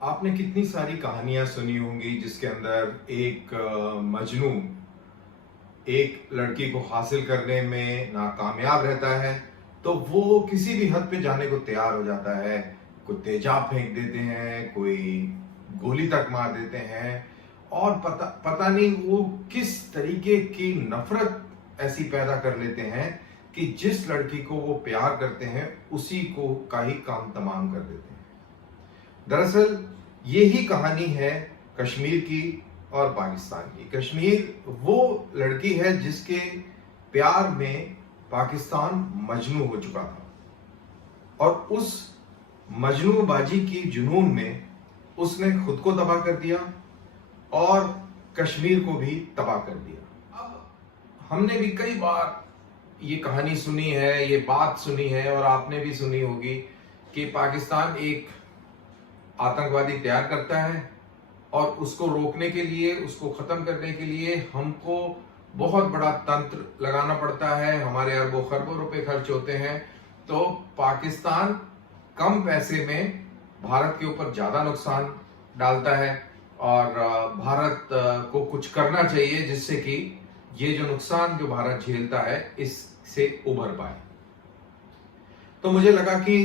आपने कितनी सारी कहानियां सुनी होंगी जिसके अंदर एक मजनू एक लड़की को हासिल करने में नाकामयाब रहता है तो वो किसी भी हद पे जाने को तैयार हो जाता है। कोई तेजाब फेंक देते हैं, कोई गोली तक मार देते हैं और पता पता नहीं वो किस तरीके की नफरत ऐसी पैदा कर लेते हैं कि जिस लड़की को वो प्यार करते हैं उसी को का ही काम तमाम कर देते हैं। दरअसल यही कहानी है कश्मीर की और पाकिस्तान की। कश्मीर वो लड़की है जिसके प्यार में पाकिस्तान मजनू हो चुका था और उस मजनूबाजी की जुनून में उसने खुद को तबाह कर दिया और कश्मीर को भी तबाह कर दिया। अब हमने भी कई बार ये कहानी सुनी है, ये बात सुनी है और आपने भी सुनी होगी कि पाकिस्तान एक आतंकवादी तैयार करता है और उसको रोकने के लिए, उसको खत्म करने के लिए हमको बहुत बड़ा तंत्र लगाना पड़ता है। हमारे अरबों खरबों रुपए खर्च होते हैं तो पाकिस्तान कम पैसे में भारत के ऊपर ज्यादा नुकसान डालता है और भारत को कुछ करना चाहिए जिससे कि ये जो नुकसान जो भारत झेलता है इससे उभर पाए। तो मुझे लगा कि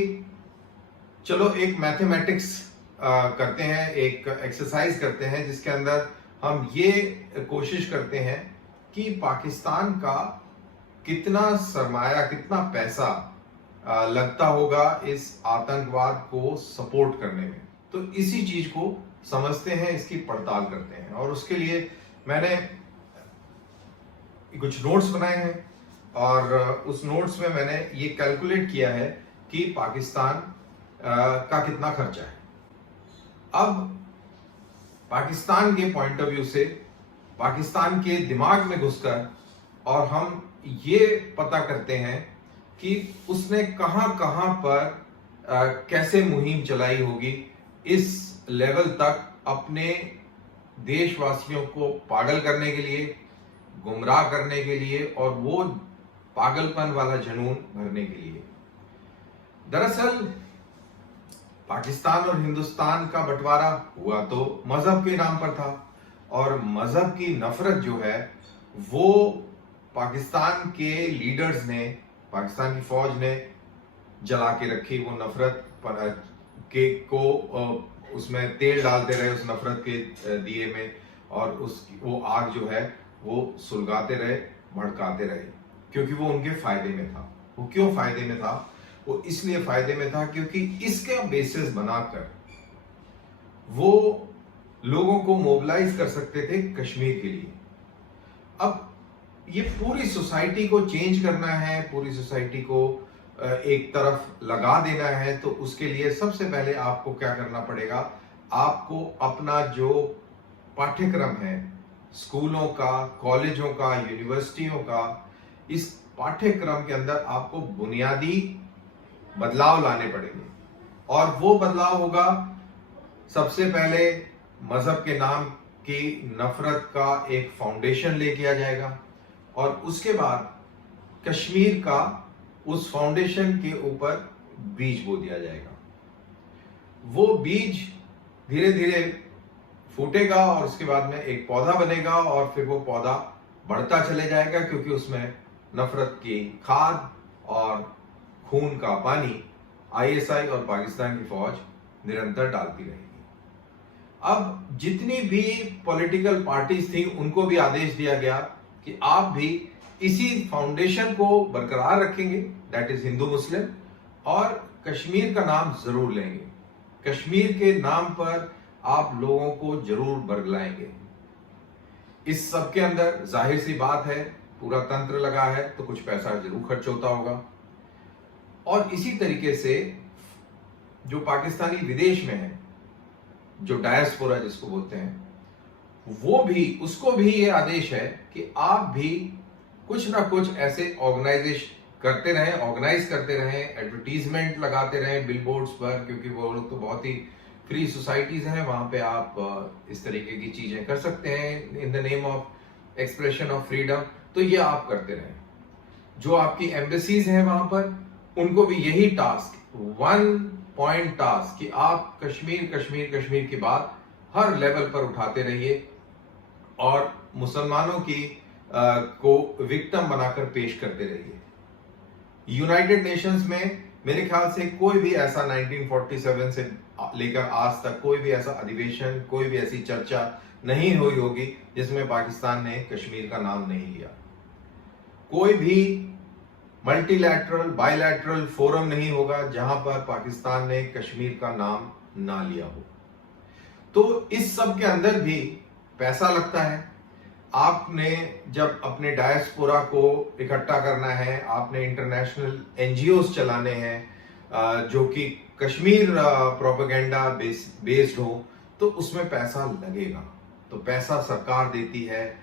चलो एक मैथमेटिक्स करते हैं, एक एक्सरसाइज करते हैं जिसके अंदर हम ये कोशिश करते हैं कि पाकिस्तान का कितना सरमाया, कितना पैसा लगता होगा इस आतंकवाद को सपोर्ट करने में। तो इसी चीज को समझते हैं, इसकी पड़ताल करते हैं और उसके लिए मैंने कुछ नोट्स बनाए हैं और उस नोट्स में मैंने ये कैलकुलेट किया है कि पाकिस्तान का कितना खर्चा है। अब पाकिस्तान के पॉइंट ऑफ व्यू से, पाकिस्तान के दिमाग में घुसकर और हम ये पता करते हैं कि उसने कहां कहां पर कैसे मुहिम चलाई होगी इस लेवल तक अपने देशवासियों को पागल करने के लिए, गुमराह करने के लिए और वो पागलपन वाला जुनून भरने के लिए। दरअसल पाकिस्तान और हिंदुस्तान का बंटवारा हुआ तो मजहब के नाम पर था और मजहब की नफरत जो है वो पाकिस्तान के लीडर्स ने, पाकिस्तान की फौज ने जला के रखी। वो नफरत के को उसमें तेल डालते रहे उस नफरत के दिए में और वो आग जो है वो सुलगाते रहे, भड़काते रहे, क्योंकि वो उनके फायदे में था। वो क्यों फायदे में था? वो इसलिए फायदे में था क्योंकि इसके बेसिस बनाकर वो लोगों को मोबिलाइज कर सकते थे कश्मीर के लिए। अब ये पूरी सोसाइटी को चेंज करना है, पूरी सोसाइटी को एक तरफ लगा देना है, तो उसके लिए सबसे पहले आपको क्या करना पड़ेगा? आपको अपना जो पाठ्यक्रम है स्कूलों का, कॉलेजों का, यूनिवर्सिटियों का, इस पाठ्यक्रम के अंदर आपको बुनियादी बदलाव लाने पड़ेंगे और वो बदलाव होगा सबसे पहले मजहब के नाम की नफरत का एक फाउंडेशन लेके आ जाएगा और उसके बाद कश्मीर का उस फाउंडेशन के ऊपर बीज बो दिया जाएगा। वो बीज धीरे धीरे फूटेगा और उसके बाद में एक पौधा बनेगा और फिर वो पौधा बढ़ता चले जाएगा क्योंकि उसमें नफरत की खाद और खून का पानी आईएसआई और पाकिस्तान की फौज निरंतर डालती रहेगी। अब जितनी भी पॉलिटिकल पार्टीज थी उनको भी आदेश दिया गया कि आप भी इसी फाउंडेशन को बरकरार रखेंगे, दैट इज हिंदू मुस्लिम, और कश्मीर का नाम जरूर लेंगे। कश्मीर के नाम पर आप लोगों को जरूर बरगलाएंगे। इस सब के अंदर जाहिर सी बात है पूरा तंत्र लगा है तो कुछ पैसा जरूर खर्च होता होगा। और इसी तरीके से जो पाकिस्तानी विदेश में है, जो डायस्पोरा जिसको बोलते हैं, वो भी, उसको भी ये आदेश है कि आप भी कुछ ना कुछ ऐसे ऑर्गेनाइज करते रहें, एडवर्टीजमेंट लगाते रहें बिलबोर्ड्स पर, क्योंकि वो लोग तो बहुत ही फ्री सोसाइटीज हैं, वहां पे आप इस तरीके की चीजें कर सकते हैं in the name of expression of freedom. तो ये आप करते रहें। जो आपकी एम्बेसीज हैं वहां पर, उनको भी यही टास्क, वन पॉइंट टास्क कि आप कश्मीर कश्मीर कश्मीर की बात हर लेवल पर उठाते रहिए और मुसलमानों की को विक्टिम बनाकर पेश करते रहिए। यूनाइटेड नेशंस में मेरे ख्याल से कोई भी ऐसा 1947 से लेकर आज तक कोई भी ऐसा अधिवेशन, कोई भी ऐसी चर्चा नहीं हुई होगी जिसमें पाकिस्तान ने कश्मीर का नाम नहीं लिया। कोई भी मल्टीलैटरल बायलैटरल फोरम नहीं होगा जहां पर पाकिस्तान ने कश्मीर का नाम ना लिया हो। तो इस सब के अंदर भी पैसा लगता है। आपने जब अपने डायस्पोरा को इकट्ठा करना है, आपने इंटरनेशनल एनजीओज चलाने हैं जो कि कश्मीर प्रोपेगेंडा बेस्ड हो, तो उसमें पैसा लगेगा। तो पैसा सरकार देती है,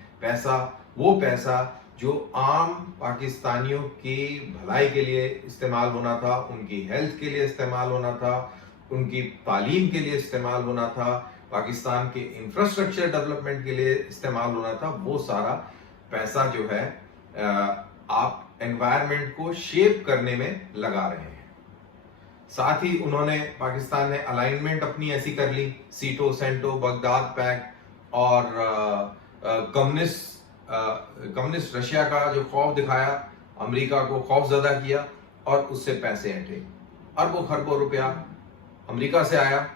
वो पैसा जो आम पाकिस्तानियों की भलाई के लिए इस्तेमाल होना था, उनकी हेल्थ के लिए इस्तेमाल होना था, उनकी तालीम के लिए इस्तेमाल होना था, पाकिस्तान के इंफ्रास्ट्रक्चर डेवलपमेंट के लिए इस्तेमाल होना था, वो सारा पैसा जो है आप एनवायरनमेंट को शेप करने में लगा रहे हैं। साथ ही उन्होंने पाकिस्तान ने अलाइनमेंट अपनी ऐसी कर ली, सीटो सेंटो बगदाद पैक्ट और कम्युनिस्ट रशिया का जो खौफ दिखाया, अमेरिका को खौफजदा किया और उससे पैसे हटे। अरबों खरबों रुपया अमेरिका से आया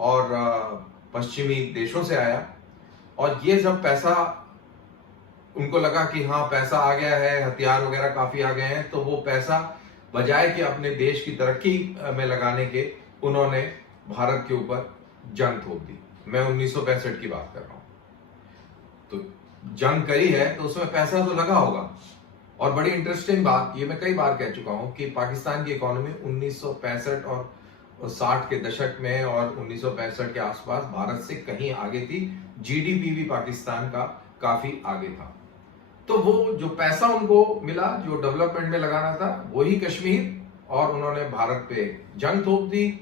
और पश्चिमी देशों से आया, और ये जब पैसा उनको लगा कि हाँ पैसा आ गया है, हथियार वगैरह काफी आ गए हैं, तो वो पैसा बजाय कि अपने देश की तरक्की में लगाने के, उन्होंने भारत के ऊपर जंग थोप दी। मैं 1965 की बात कर रहा हूं। तो जंग करी है तो उसमें पैसा तो लगा होगा। और बड़ी इंटरेस्टिंग बात, ये मैं कई बार कह चुका हूं कि पाकिस्तान की इकोनॉमी 1965 और 60 के दशक में और 1965 के आसपास भारत से कहीं आगे थी। जीडीपी भी पाकिस्तान का काफी आगे था। तो वो जो पैसा उनको मिला, जो डेवलपमेंट में लगाना था, वही कश्मीर, और उन्होंने भारत पे जंग थोप दी,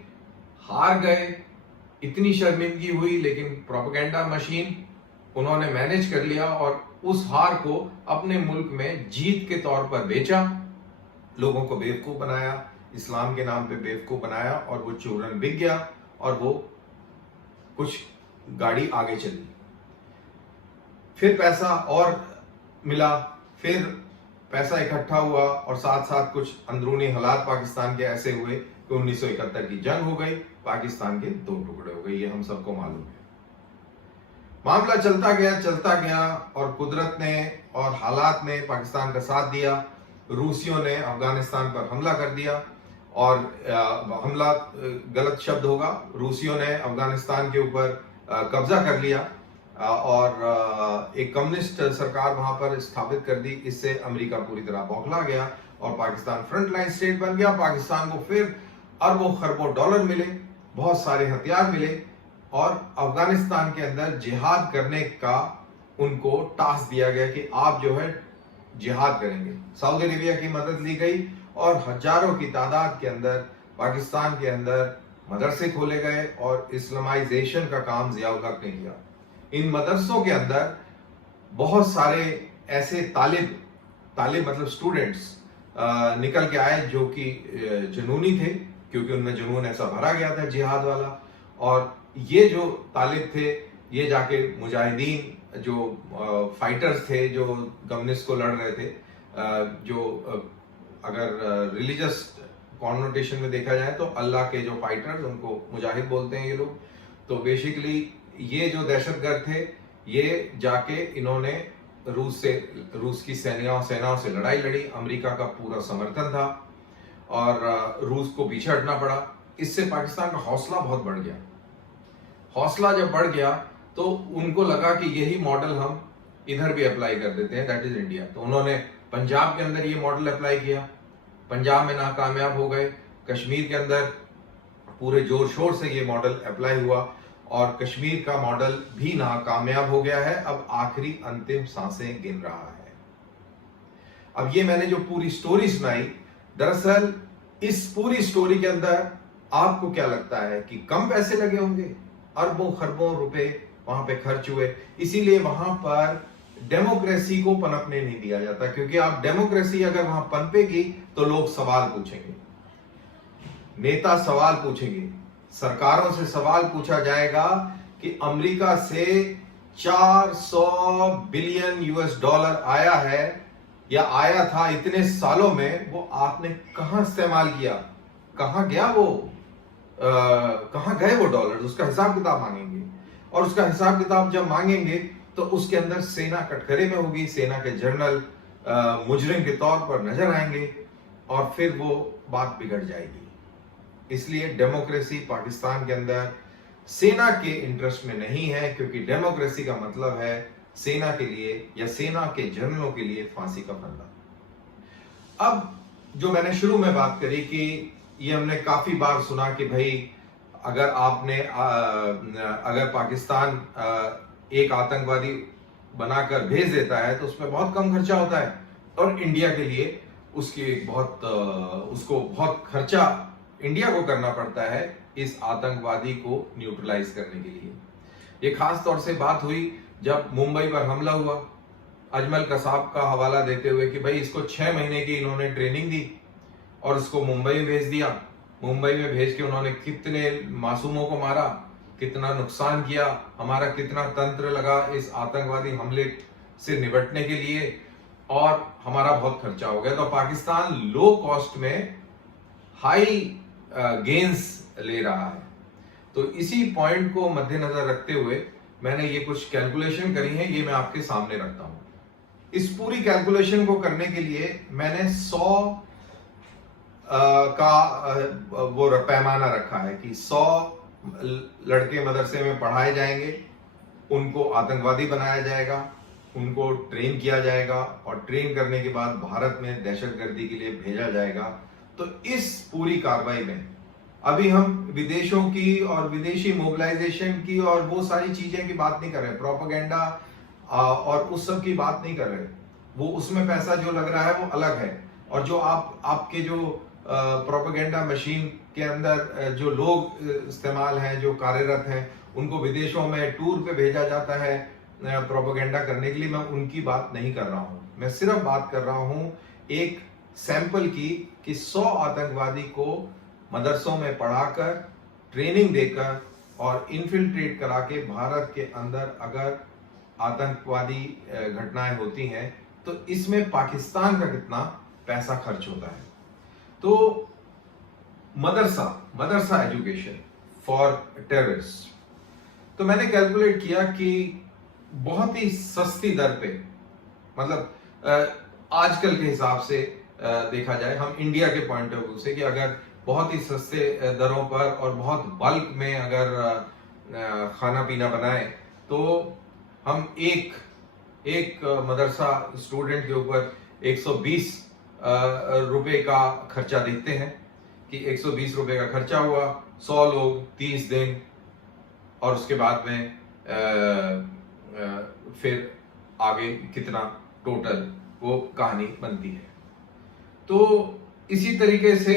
हार गए, इतनी शर्मिंदगी हुई, लेकिन प्रोपेगेंडा मशीन उन्होंने मैनेज कर लिया और उस हार को अपने मुल्क में जीत के तौर पर बेचा, लोगों को बेवकूफ बनाया, इस्लाम के नाम पे बेवकूफ बनाया, और वो चूरन बिक गया और वो कुछ गाड़ी आगे चली। फिर पैसा और मिला, फिर पैसा इकट्ठा हुआ, और साथ साथ कुछ अंदरूनी हालात पाकिस्तान के ऐसे हुए कि 1971 की जंग हो गई, पाकिस्तान के दो टुकड़े हो गए। ये हम सबको मालूम है। मामला चलता गया और कुदरत ने और हालात ने पाकिस्तान का साथ दिया। रूसियों ने अफगानिस्तान पर हमला कर दिया, और हमला गलत शब्द होगा, रूसियों ने अफगानिस्तान के ऊपर कब्जा कर लिया और एक कम्युनिस्ट सरकार वहां पर स्थापित कर दी। इससे अमेरिका पूरी तरह बौखला गया और पाकिस्तान फ्रंट लाइन स्टेट बन गया। पाकिस्तान को फिर अरबों खरबों डॉलर मिले, बहुत सारे हथियार मिले, और अफगानिस्तान के अंदर जिहाद करने का उनको टास्क दिया गया कि आप जो है जिहाद करेंगे। सऊदी अरेबिया की मदद ली गई और हजारों की तादाद के अंदर पाकिस्तान के अंदर मदरसे खोले गए और इस्लामाइजेशन का काम जियाउल हक ने किया। इन मदरसों के अंदर बहुत सारे ऐसे तालिब मतलब स्टूडेंट्स निकल के आए जो कि जुनूनी थे, क्योंकि उनमें जुनून ऐसा भरा गया था जिहाद वाला। और ये जो तालिब थे, ये जाके मुजाहिदीन जो फाइटर्स थे, जो कम्युनिस्ट को लड़ रहे थे, जो अगर रिलीजियस कॉन्नोटेशन में देखा जाए तो अल्लाह के जो फाइटर्स, उनको मुजाहिद बोलते हैं ये लोग। तो बेसिकली ये जो दहशतगर्द थे, ये जाके इन्होंने रूस की सेनाओं से लड़ाई लड़ी। अमेरिका का पूरा समर्थन था और रूस को पीछे हटना पड़ा। इससे पाकिस्तान का हौसला बहुत बढ़ गया। हौसला जब बढ़ गया तो उनको लगा कि यही मॉडल हम इधर भी अप्लाई कर देते हैं, दैट इज इंडिया। तो उन्होंने पंजाब के अंदर ये मॉडल अप्लाई किया, पंजाब में नाकामयाब हो गए। कश्मीर के अंदर पूरे जोर शोर से ये मॉडल अप्लाई हुआ और कश्मीर का मॉडल भी नाकामयाब हो गया है। अब आखिरी अंतिम सांसें गिन रहा है। अब ये मैंने जो पूरी स्टोरी सुनाई, दरअसल इस पूरी स्टोरी के अंदर आपको क्या लगता है कि कम पैसे लगे होंगे? अरबों खरबों रुपए वहां पे खर्च हुए। इसीलिए वहां पर डेमोक्रेसी को पनपने नहीं दिया जाता, क्योंकि आप डेमोक्रेसी अगर वहां पनपेगी तो लोग सवाल पूछेंगे। नेता सवाल पूछेंगे, सरकारों से सवाल पूछा जाएगा कि अमेरिका से 400 बिलियन यूएस डॉलर आया है या आया था इतने सालों में, वो आपने कहां इस्तेमाल किया, कहां गया वो, कहां गए वो डॉलर, उसका हिसाब किताब मांगेंगे। और उसका हिसाब किताब जब मांगेंगे तो उसके अंदर सेना कटघरे में होगी, सेना के जनरल मुजरिम के तौर पर नजर आएंगे और फिर वो बात बिगड़ जाएगी। इसलिए डेमोक्रेसी पाकिस्तान के अंदर सेना के इंटरेस्ट में नहीं है, क्योंकि डेमोक्रेसी का मतलब है सेना के लिए या सेना के जनरलों के लिए फांसी का फंदा। अब जो मैंने शुरू में बात करी कि ये हमने काफी बार सुना कि भाई अगर आपने अगर पाकिस्तान एक आतंकवादी बनाकर भेज देता है तो उसमें बहुत कम खर्चा होता है और इंडिया के लिए उसको बहुत खर्चा इंडिया को करना पड़ता है इस आतंकवादी को न्यूट्रलाइज करने के लिए। ये खास तौर से बात हुई जब मुंबई पर हमला हुआ, अजमल कसाब का हवाला देते हुए कि भाई इसको 6 महीने की इन्होंने ट्रेनिंग दी और उसको मुंबई में भेज दिया। मुंबई में भेज के उन्होंने कितने मासूमों को मारा, कितना नुकसान किया, हमारा कितना तंत्र लगा इस आतंकवादी हमले से निपटने के लिए और हमारा बहुत खर्चा हो गया। तो पाकिस्तान लो कॉस्ट में हाई गेन्स ले रहा है। तो इसी पॉइंट को मद्देनजर रखते हुए मैंने ये कुछ कैलकुलेशन करी है, ये मैं आपके सामने रखता हूं। इस पूरी कैलकुलेशन को करने के लिए मैंने 100 का वो पैमाना रखा है कि 100 लड़के मदरसे में पढ़ाए जाएंगे, उनको आतंकवादी बनाया जाएगा, उनको ट्रेन किया जाएगा और ट्रेन करने के बाद भारत में दहशतगर्दी के लिए भेजा जाएगा। तो इस पूरी कार्रवाई में अभी हम विदेशों की और विदेशी मोबिलाइजेशन की और वो सारी चीजें की बात नहीं कर रहे, प्रोपेगेंडा और उस सब की बात नहीं कर रहे। वो उसमें पैसा जो लग रहा है वो अलग है। और जो आपके जो प्रोपेगेंडा मशीन के अंदर जो लोग इस्तेमाल हैं, जो कार्यरत हैं, उनको विदेशों में टूर पे भेजा जाता है प्रोपेगेंडा करने के लिए, मैं उनकी बात नहीं कर रहा हूं। मैं सिर्फ बात कर रहा हूं एक सैंपल की कि 100 आतंकवादी को मदरसों में पढ़ाकर, ट्रेनिंग देकर और इन्फिल्ट्रेट करा के भारत के अंदर अगर आतंकवादी घटनाएं होती हैं तो इसमें पाकिस्तान का कितना पैसा खर्च होता है। तो मदरसा एजुकेशन फॉर टेररिस्ट, तो मैंने कैलकुलेट किया कि बहुत ही सस्ती दर पे, मतलब आजकल के हिसाब से देखा जाए, हम इंडिया के पॉइंट ऑफ व्यू से, कि अगर बहुत ही सस्ते दरों पर और बहुत बल्क में अगर खाना पीना बनाए तो हम एक मदरसा स्टूडेंट के ऊपर 120 रुपए का खर्चा देखते हैं कि 120 रुपए का खर्चा हुआ, 100 लोग 30 दिन, और उसके बाद में फिर आगे कितना टोटल वो कहानी बनती है। तो इसी तरीके से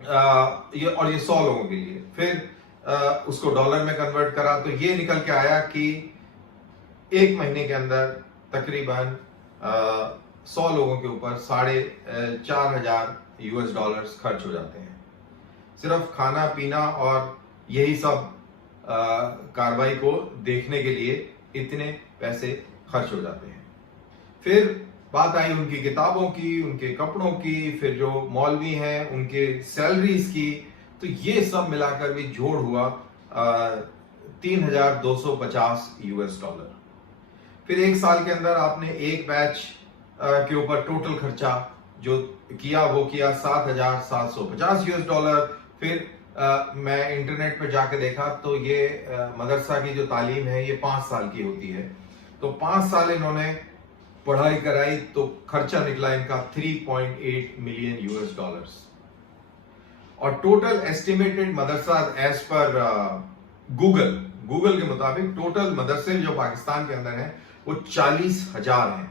ये 100 लोगों के लिए फिर उसको डॉलर में कन्वर्ट करा तो ये निकल के आया कि एक महीने के अंदर तकरीबन 100 लोगों के ऊपर 4,500 यूएस डॉलर्स खर्च हो जाते हैं। सिर्फ खाना पीना और यही सब कार्रवाई को देखने के लिए इतने पैसे खर्च हो जाते हैं। फिर बात आई उनकी किताबों की, उनके कपड़ों की, फिर जो मौलवी हैं उनके सैलरीज की, तो ये सब मिलाकर भी जोड़ हुआ 3,250 यूएस डॉलर। फिर एक साल के अंदर आपने एक बैच के ऊपर टोटल खर्चा जो किया वो किया 7,750 यूएस डॉलर। फिर मैं इंटरनेट पे जाके देखा तो ये मदरसा की जो तालीम है ये 5 साल की होती है, तो 5 साल इन्होंने पढ़ाई कराई तो खर्चा निकला इनका 3.8 मिलियन यूएस डॉलर्स। और टोटल एस्टिमेटेड मदरसा एज पर गूगल के मुताबिक टोटल मदरसे जो पाकिस्तान के अंदर हैं वो 40,000 हैं।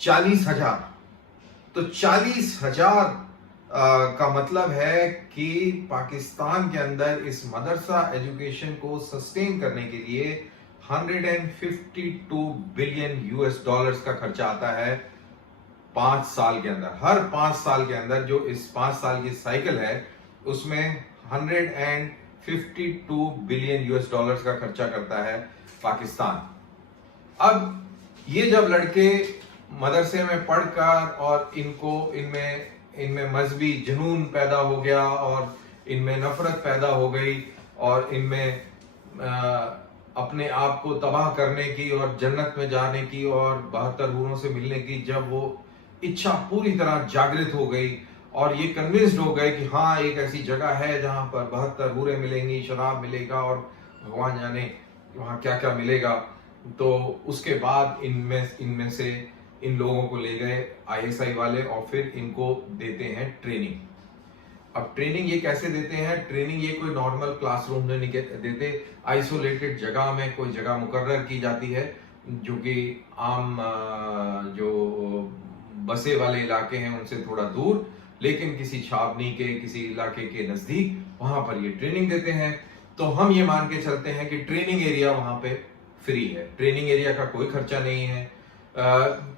40,000, तो 40,000 का मतलब है कि पाकिस्तान के अंदर इस मदरसा एजुकेशन को सस्टेन करने के लिए 152 बिलियन यूएस डॉलर्स का खर्चा आता है 5 साल के अंदर, हर 5 साल के अंदर जो इस 5 साल की साइकिल है उसमें 152 बिलियन यूएस डॉलर्स का खर्चा करता है पाकिस्तान। अब ये जब लड़के मदरसे में पढ़कर और इनमें मजहबी जुनून पैदा हो गया और इनमें नफरत पैदा हो गई और इनमें अपने आप को तबाह करने की और जन्नत में जाने की और 72 हूरों से मिलने की जब वो इच्छा पूरी तरह जागृत हो गई और ये कन्विंस्ड हो गए कि हाँ एक ऐसी जगह है जहां पर 72 हूरें मिलेंगी, शराब मिलेगा और भगवान जाने वहां क्या क्या मिलेगा, तो उसके बाद इनमें से इन लोगों को ले गए आईएसआई वाले और फिर इनको देते हैं ट्रेनिंग। अब ट्रेनिंग ये कैसे देते हैं? ट्रेनिंग ये कोई नॉर्मल क्लासरूम में नहीं देते, आइसोलेटेड जगह में कोई जगह मुकर्रर की जाती है जो कि आम जो बसे वाले इलाके हैं उनसे थोड़ा दूर, लेकिन किसी छावनी के किसी इलाके के नजदीक वहां पर ये ट्रेनिंग देते हैं। तो हम ये मान के चलते हैं कि ट्रेनिंग एरिया वहां पे फ्री है, ट्रेनिंग एरिया का कोई खर्चा नहीं है।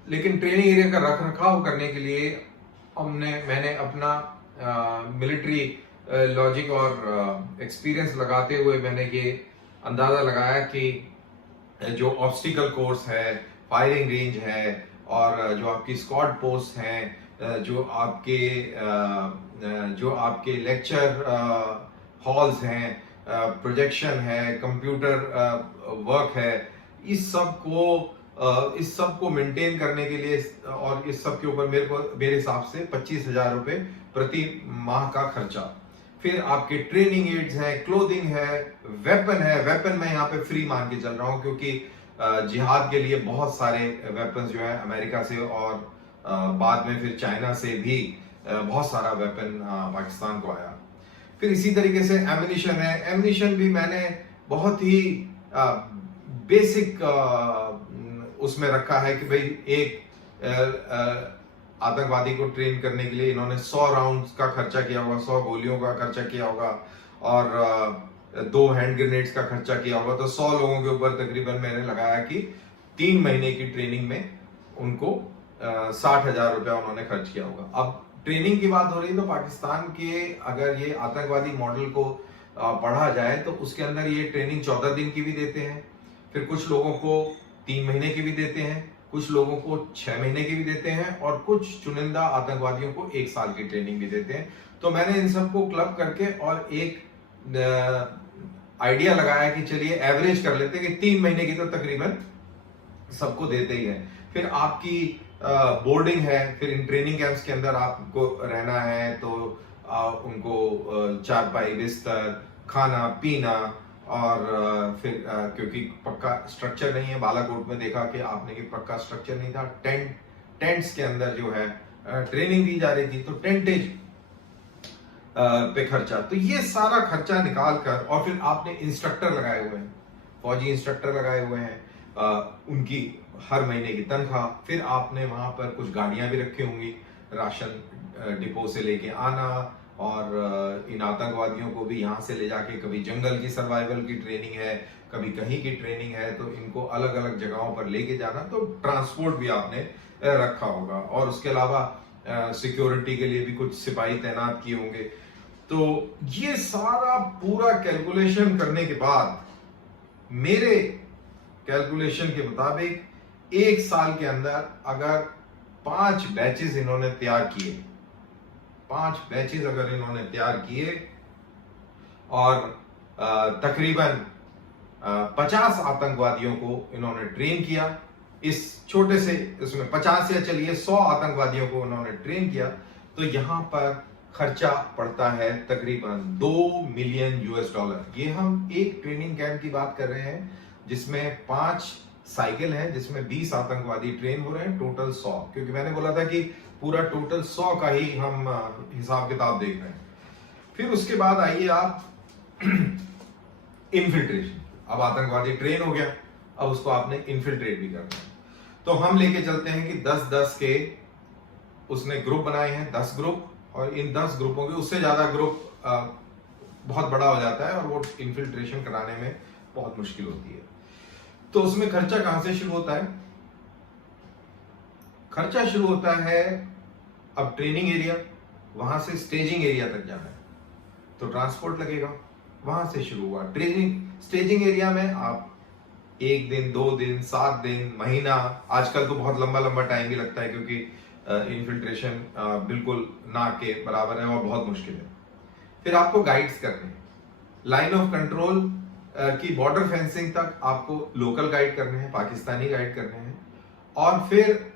लेकिन ट्रेनिंग एरिया का रख रखाव करने के लिए मैंने अपना मिलिट्री लॉजिक और एक्सपीरियंस लगाते हुए मैंने ये अंदाजा लगाया कि जो ऑब्स्टिकल कोर्स है, फायरिंग रेंज है और जो आपकी स्क्वाड पोस्ट हैं, जो आपके लेक्चर हॉल्स हैं, प्रोजेक्शन है, कंप्यूटर वर्क है, इस सब को मेंटेन करने के लिए और इस सब के ऊपर मेरे हिसाब से 25,000 रुपए प्रति माह का खर्चा। फिर आपके ट्रेनिंग एड्स है, क्लोथिंग है, वेपन मैं यहाँ पे फ्री मान के चल रहा हूँ क्योंकि जिहाद के लिए बहुत सारे वेपन्स जो है अमेरिका से और बाद में फिर चाइना से भी बहुत सारा वेपन पाकिस्तान को आया। फिर इसी तरीके से एमिनिशन है, एमिनिशन भी मैंने बहुत ही बेसिक उसमें रखा है कि भाई एक आतंकवादी को ट्रेन करने के लिए इन्होंने 100 राउंड्स का खर्चा किया होगा, 100 गोलियों का खर्चा किया होगा और 2 हैंड ग्रेनेड्स का खर्चा किया होगा। तो 100 लोगों के ऊपर तकरीबन मैंने लगाया कि 3 महीने की ट्रेनिंग में उनको 60,000 रुपया उन्होंने खर्च किया होगा। अब ट्रेनिंग की बात हो रही है तो पाकिस्तान के अगर ये आतंकवादी मॉडल को पढ़ा जाए तो उसके अंदर ये ट्रेनिंग 14 दिन की भी देते हैं, फिर कुछ लोगों को 3 महीने की भी देते हैं, कुछ लोगों को 6 महीने की भी देते हैं और कुछ चुनिंदा आतंकवादियों को 1 साल की ट्रेनिंग भी देते हैं। तो मैंने इन सबको क्लब करके और एक आइडिया लगाया कि चलिए एवरेज कर लेते हैं कि 3 महीने की तो तकरीबन सबको देते ही है। फिर आपकी बोर्डिंग है, फिर इन ट्रेनिंग कैंप्स के अंदर आपको रहना है तो उनको चारपाई, बिस्तर, खाना पीना और फिर क्योंकि पक्का स्ट्रक्चर नहीं है, बालाकोट में देखा कि आपने कि पक्का स्ट्रक्चर नहीं था, टेंट्स के अंदर जो है ट्रेनिंग दी जा रही थी, तो टेंटेज पे खर्चा। तो ये सारा खर्चा निकाल कर और फिर आपने इंस्ट्रक्टर लगाए हुए हैं, फौजी इंस्ट्रक्टर लगाए हुए हैं, उनकी हर महीने की तनख्वाह, फिर आपने वहां पर कुछ गाड़ियां भी रखी होंगी राशन डिपो से लेके आना और इन आतंकवादियों को भी यहाँ से ले जाके कभी जंगल की सर्वाइवल की ट्रेनिंग है, कभी कहीं की ट्रेनिंग है, तो इनको अलग अलग जगहों पर लेके जाना, तो ट्रांसपोर्ट भी आपने रखा होगा और उसके अलावा सिक्योरिटी के लिए भी कुछ सिपाही तैनात किए होंगे। तो ये सारा पूरा कैलकुलेशन करने के बाद मेरे कैलकुलेशन के मुताबिक 1 साल के अंदर अगर 5 बैचेस इन्होंने तैयार किए, 5 बैचेस अगर इन्होंने तैयार किए और तकरीबन 50 आतंकवादियों को इन्होंने ट्रेन किया, इस छोटे से इसमें 50 या चलिए 100 आतंकवादियों को उन्होंने ट्रेन किया, तो यहां पर खर्चा पड़ता है तकरीबन 2 मिलियन यूएस डॉलर। ये हम एक ट्रेनिंग कैंप की बात कर रहे हैं जिसमें 5 साइकिल है, जिसमें 20 आतंकवादी ट्रेन हो रहे हैं, टोटल 100, क्योंकि मैंने बोला था कि पूरा टोटल 100 का ही हम हिसाब किताब देख रहे हैं। फिर उसके बाद आइए आप इन्फिल्ट्रेशन। अब आतंकवादी ट्रेन हो गया, अब उसको आपने इन्फिल्ट्रेट भी करना है, तो हम लेके चलते हैं कि 10-10 के उसने ग्रुप बनाए हैं, 10 ग्रुप, और इन 10 ग्रुपों के उससे ज्यादा ग्रुप बहुत बड़ा हो जाता है और वो इन्फिल्ट्रेशन कराने में बहुत मुश्किल होती है। तो उसमें खर्चा कहां से शुरू होता है? खर्चा शुरू होता है अब ट्रेनिंग एरिया, वहां से स्टेजिंग एरिया तक जाना है तो ट्रांसपोर्ट लगेगा, वहां से शुरू हुआ ट्रेनिंग। स्टेजिंग एरिया में आप 1 दिन 2 दिन 7 दिन महीना, आजकल तो बहुत लंबा लंबा टाइम भी लगता है क्योंकि इन्फिल्ट्रेशन बिल्कुल ना के बराबर है और बहुत मुश्किल है। फिर आपको गाइड्स करने, लाइन ऑफ कंट्रोल की बॉर्डर फेंसिंग तक आपको लोकल गाइड करने हैं, पाकिस्तानी गाइड करने हैं। और फिर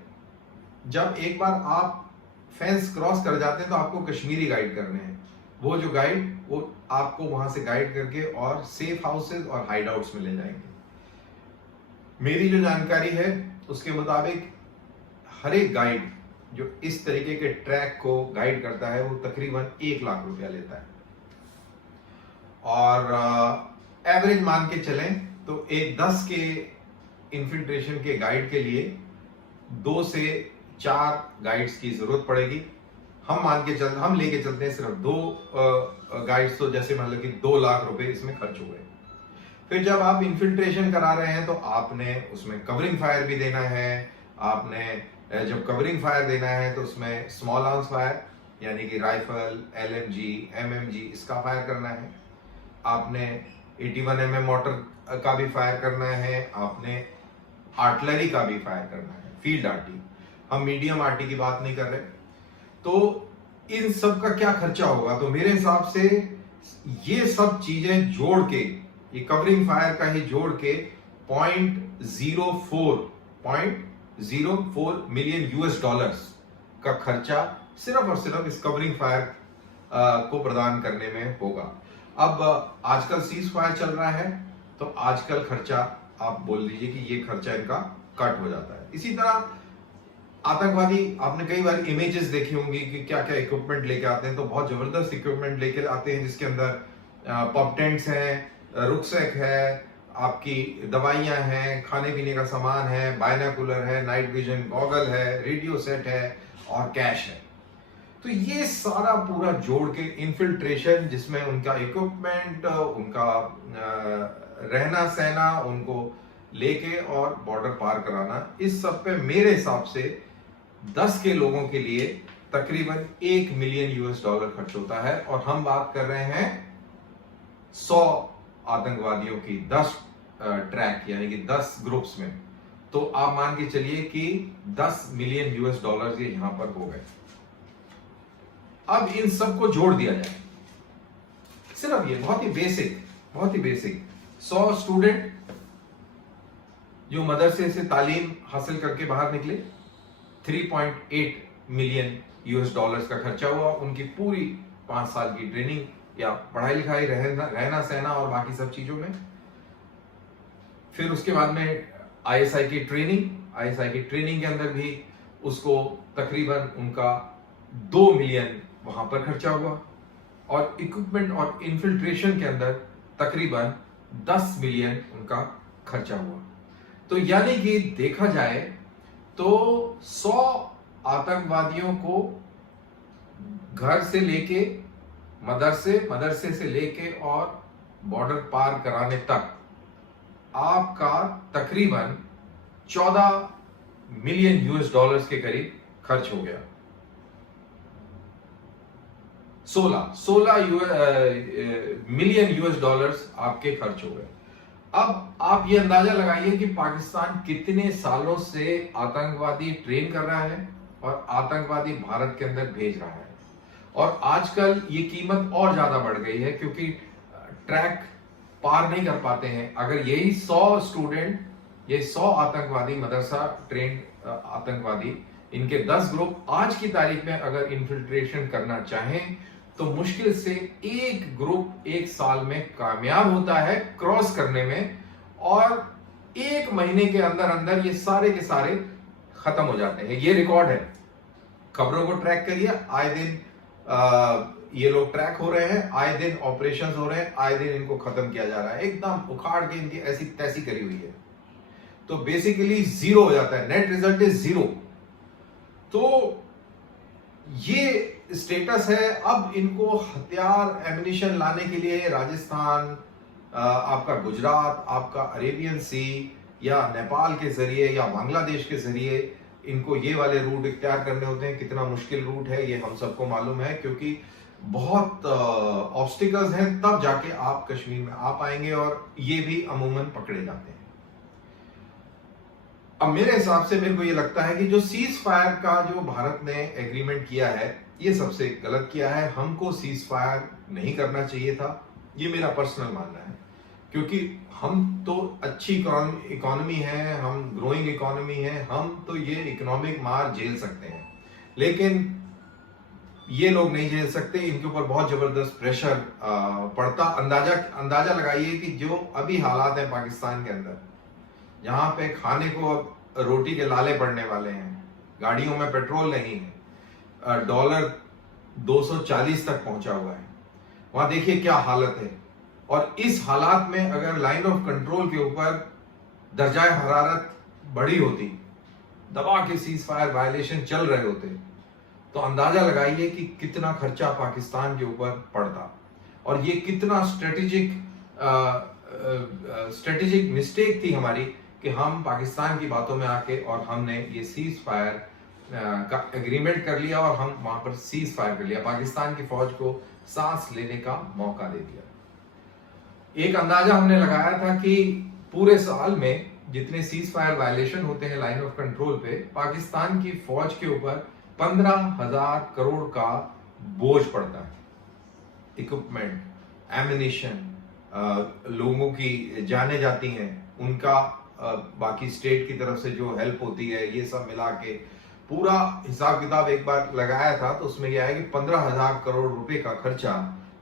जब एक बार आप फेंस क्रॉस कर जाते हैं तो आपको कश्मीरी गाइड करने हैं। वो जो गाइड वो आपको वहां से गाइड करके और सेफ हाउसेज और हाइड आउट्स में ले जाएंगे। मेरी जो जानकारी है उसके मुताबिक हर एक गाइड जो इस तरीके के ट्रैक को गाइड करता है वो तकरीबन 1 लाख रुपया लेता है। और एवरेज मान के चलें तो एक 10 के इन्फिल्ट्रेशन के गाइड के लिए 2 से 4 गाइड्स की जरूरत पड़ेगी। हम लेके चलते हैं सिर्फ 2 गाइड्स, तो जैसे मतलब कि 2 लाख रुपए इसमें खर्च हुए। फिर जब आप इन्फिल्ट्रेशन करा रहे हैं तो आपने उसमें कवरिंग फायर भी देना है। आपने जब कवरिंग फायर देना है तो उसमें स्मॉल आर्म्स फायर यानी कि राइफल, LMG, MMG इसका फायर करना है। आपने 81 mm मोटर का भी फायर करना है। आपने आर्टिलरी का भी फायर करना है, फील्ड आर्टी। हम मीडियम आर्टी की बात नहीं कर रहे। तो इन सब का क्या खर्चा होगा? तो मेरे हिसाब से ये सब चीजें जोड़ के, ये कवरिंग फायर का ही जोड़ के $0.04 मिलियन का खर्चा सिर्फ और सिर्फ इस कवरिंग फायर को प्रदान करने में होगा। अब आजकल सीज फायर चल रहा है तो आजकल खर्चा आप बोल दीजिए कि ये खर्चा इनका कट हो जाता है। इसी तरह आतंकवादी, आपने कई बार इमेजेस देखी होंगी कि क्या क्या इक्विपमेंट लेके आते हैं। तो बहुत जबरदस्त इक्विपमेंट लेके आते हैं जिसके अंदर पॉप टेंट्स हैं, रुकसैक है, आपकी दवाइयां हैं, खाने पीने का सामान है, बायनाकुलर है, नाइट विजन गॉगल है, रेडियो सेट है और कैश है। तो ये सारा पूरा जोड़ के इन्फिल्ट्रेशन, जिसमें उनका इक्विपमेंट, उनका रहना सहना, उनको लेके और बॉर्डर पार कराना, इस सब पे मेरे हिसाब से 10 के लोगों के लिए तकरीबन $1 मिलियन खर्च होता है। और हम बात कर रहे हैं 100 आतंकवादियों की 10 ट्रैक यानी कि 10 ग्रुप्स में। तो आप मान के चलिए कि $10 मिलियन ये यहां पर हो गए। अब इन सबको जोड़ दिया जाए, सिर्फ ये बहुत ही बेसिक 100 स्टूडेंट जो मदरसे से तालीम हासिल करके बाहर निकले, $3.8 मिलियन का खर्चा हुआ। उनकी पूरी 5 साल की ट्रेनिंग या पढ़ाई लिखाई, रहना सहना और बाकी सब चीजों में। फिर उसके बाद में ISI की ट्रेनिंग के अंदर भी उसको तकरीबन उनका 2 मिलियन वहां पर खर्चा हुआ। और इक्विपमेंट और इन्फिल्ट्रेशन के अंदर तकरीबन 10 मिलियन उनका खर्चा हुआ। तो यानी कि देखा जाए तो 100 आतंकवादियों को घर से लेके मदरसे से लेके और बॉर्डर पार कराने तक आपका तकरीबन $14 मिलियन के करीब खर्च हो गया। 16 मिलियन आपके खर्च हो गए। अब आप ये अंदाजा लगाइए कि पाकिस्तान कितने सालों से आतंकवादी ट्रेन कर रहा है और आतंकवादी भारत के अंदर भेज रहा है। और आजकल ये कीमत और ज्यादा बढ़ गई है क्योंकि ट्रैक पार नहीं कर पाते हैं। अगर यही 100 स्टूडेंट, ये 100 आतंकवादी, मदरसा ट्रेंड आतंकवादी, इनके 10 ग्रुप आज की तारीख में अगर इन्फिल्ट्रेशन करना चाहें तो मुश्किल से एक ग्रुप 1 साल में कामयाब होता है क्रॉस करने में, और 1 महीने के अंदर अंदर ये सारे के सारे खत्म हो जाते हैं। ये रिकॉर्ड है। खबरों को ट्रैक करिए, आए दिन ये लोग ट्रैक हो रहे हैं, आए दिन ऑपरेशंस हो रहे हैं, आए दिन इनको खत्म किया जा रहा है, एकदम उखाड़ के इनकी ऐसी तैसी करी हुई है। तो बेसिकली 0 हो जाता है, नेट रिजल्ट इज 0। तो ये स्टेटस है। अब इनको हथियार, एमिनिशन लाने के लिए राजस्थान, आपका गुजरात, आपका अरेबियन सी या नेपाल के जरिए या बांग्लादेश के जरिए इनको ये वाले रूट इख्तियार करने होते हैं, कितना मुश्किल रूट है ये हम सबको मालूम है, क्योंकि बहुत ऑब्स्टिकल्स हैं, तब जाके आप कश्मीर में आ पाएंगे, और ये भी अमूमन पकड़े जाते हैं। अब मेरे हिसाब से मेरे को ये लगता है कि जो सीज फायर का जो भारत ने एग्रीमेंट किया है, ये सबसे गलत किया है। हमको सीज फायर नहीं करना चाहिए था, ये मेरा पर्सनल मानना है, क्योंकि हम तो अच्छी इकोनॉमी है, हम ग्रोइंग इकोनॉमी है, हम तो ये इकोनॉमिक मार झेल सकते हैं, लेकिन ये लोग नहीं झेल सकते। इनके ऊपर बहुत जबरदस्त प्रेशर पड़ता। अंदाजा लगाइए कि जो अभी हालात है पाकिस्तान के अंदर, जहां पे खाने को अब रोटी के लाले पड़ने वाले हैं, गाड़ियों में पेट्रोल नहीं है, डॉलर 240 तक पहुंचा हुआ है, वहां देखिए क्या हालत है। और इस हालात में अगर लाइन ऑफ कंट्रोल के ऊपर दर्जाए हरारत बढ़ी होती, दबा के सीज फायर वायलेशन चल रहे होते, तो अंदाजा लगाइए कि कितना खर्चा पाकिस्तान के ऊपर पड़ता, और ये कितना स्ट्रेटेजिक मिस्टेक थी हमारी कि हम पाकिस्तान की बातों में आके और हमने ये सीज फायर का एग्रीमेंट कर लिया, और हम वहां पर सीज फायर कर लिया, पाकिस्तान की फौज को सांस लेने का मौका दे दिया। एक अंदाजा हमने लगाया था कि पूरे साल में जितने सीज फायर वायलेशन होते हैं लाइन ऑफ कंट्रोल पे, पाकिस्तान की फौज के ऊपर 15,000 करोड़ का बोझ पड़ता है। इक्विपमेंट, एमिनिशन, लोगों की जाने जाती हैं, उनका बाकी स्टेट की तरफ से जो हेल्प होती है, ये सब मिला के पूरा हिसाब किताब एक बार लगाया था, तो उसमें यह है कि 15,000 करोड़ रुपए का खर्चा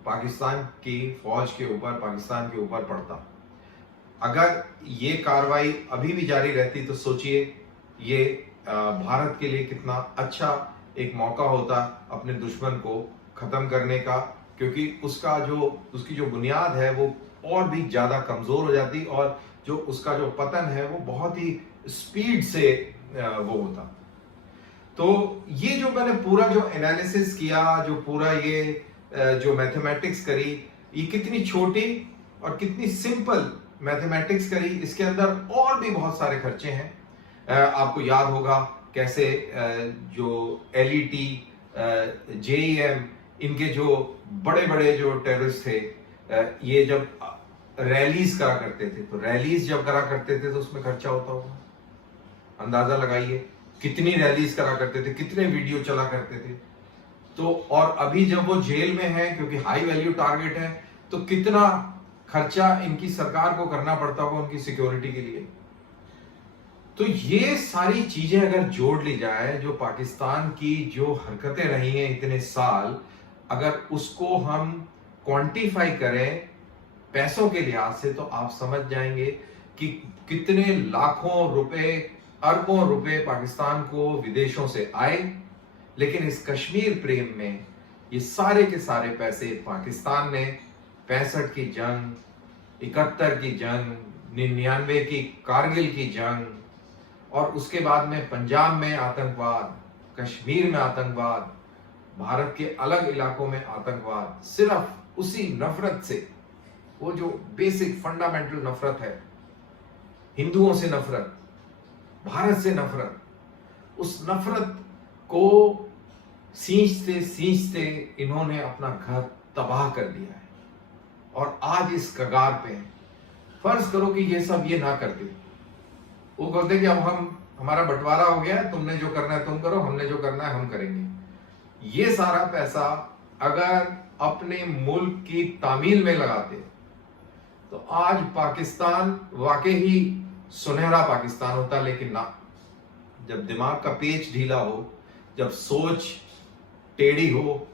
पाकिस्तान की फौज के ऊपर, पाकिस्तान के ऊपर पड़ता। अगर ये कार्रवाई अभी भी जारी रहती तो सोचिए ये भारत के लिए कितना अच्छा एक मौका होता अपने दुश्मन को खत्म करने का, क्योंकि उसकी जो बुनियाद है वो और भी ज्यादा कमजोर हो जाती, और जो उसका जो पतन है वो बहुत ही स्पीड से वो होता। तो ये जो मैंने पूरा जो एनालिसिस किया, जो पूरा ये जो मैथमेटिक्स करी, ये कितनी छोटी और कितनी सिंपल मैथमेटिक्स करी, इसके अंदर और भी बहुत सारे खर्चे हैं। आपको याद होगा कैसे जो LET, JEM, इनके जो बड़े बड़े जो टेररिस्ट थे, ये जब रैलीज करा करते थे, तो रैलीज जब करा करते थे तो उसमें खर्चा होता होगा। अंदाजा लगाइए कितनी रैलीज करा करते थे, कितने वीडियो चला करते थे। तो और अभी जब वो जेल में है क्योंकि हाई वैल्यू टारगेट है, तो कितना खर्चा इनकी सरकार को करना पड़ता होगा उनकी सिक्योरिटी के लिए। तो ये सारी चीजें अगर जोड़ ली जाए, जो पाकिस्तान की जो हरकतें रही हैं इतने साल, अगर उसको हम क्वांटिफाई करें पैसों के लिहाज से, तो आप समझ जाएंगे कि कितने लाखों रुपए, अरबों रुपए पाकिस्तान को विदेशों से आए। लेकिन इस कश्मीर प्रेम में ये सारे के सारे पैसे पाकिस्तान ने 65 की जंग, 71 की जंग, 99 की कारगिल की जंग, और उसके बाद में पंजाब में आतंकवाद, कश्मीर में आतंकवाद, भारत के अलग इलाकों में आतंकवाद, सिर्फ उसी नफरत से, वो जो बेसिक फंडामेंटल नफरत है, हिंदुओं से नफरत, भारत से नफरत, उस नफरत को सींचते सींचते इन्होंने अपना घर तबाह कर दिया है। और आज इस कगार पे, फर्ज करो कि ये सब ये ना करते, वो कहते कि अब हमारा बंटवारा हो गया है, तुमने जो करना है तुम करो, हमने जो करना है हम करेंगे। ये सारा पैसा अगर अपने मुल्क की तामील में लगाते तो आज पाकिस्तान वाकई ही सुनहरा पाकिस्तान होता। लेकिन ना, जब दिमाग का पेच ढीला हो, जब सोच टेढ़ी हो,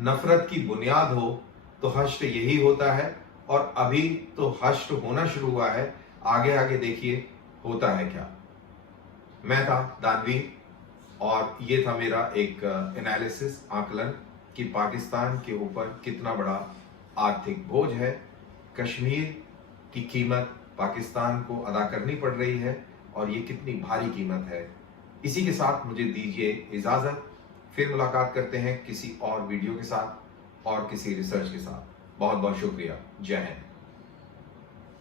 नफरत की बुनियाद हो, तो हश्र यही होता है। और अभी तो हश्र होना शुरू हुआ है, आगे आगे देखिए होता है क्या। मैं था दानवीर, और ये था मेरा एक एनालिसिस, आकलन कि पाकिस्तान के ऊपर कितना बड़ा आर्थिक बोझ है, कश्मीर की कीमत पाकिस्तान को अदा करनी पड़ रही है, और ये कितनी भारी कीमत है। इसी के साथ मुझे दीजिए इजाजत, फिर मुलाकात करते हैं किसी और वीडियो के साथ और किसी रिसर्च के साथ। बहुत बहुत शुक्रिया। जय हिंद।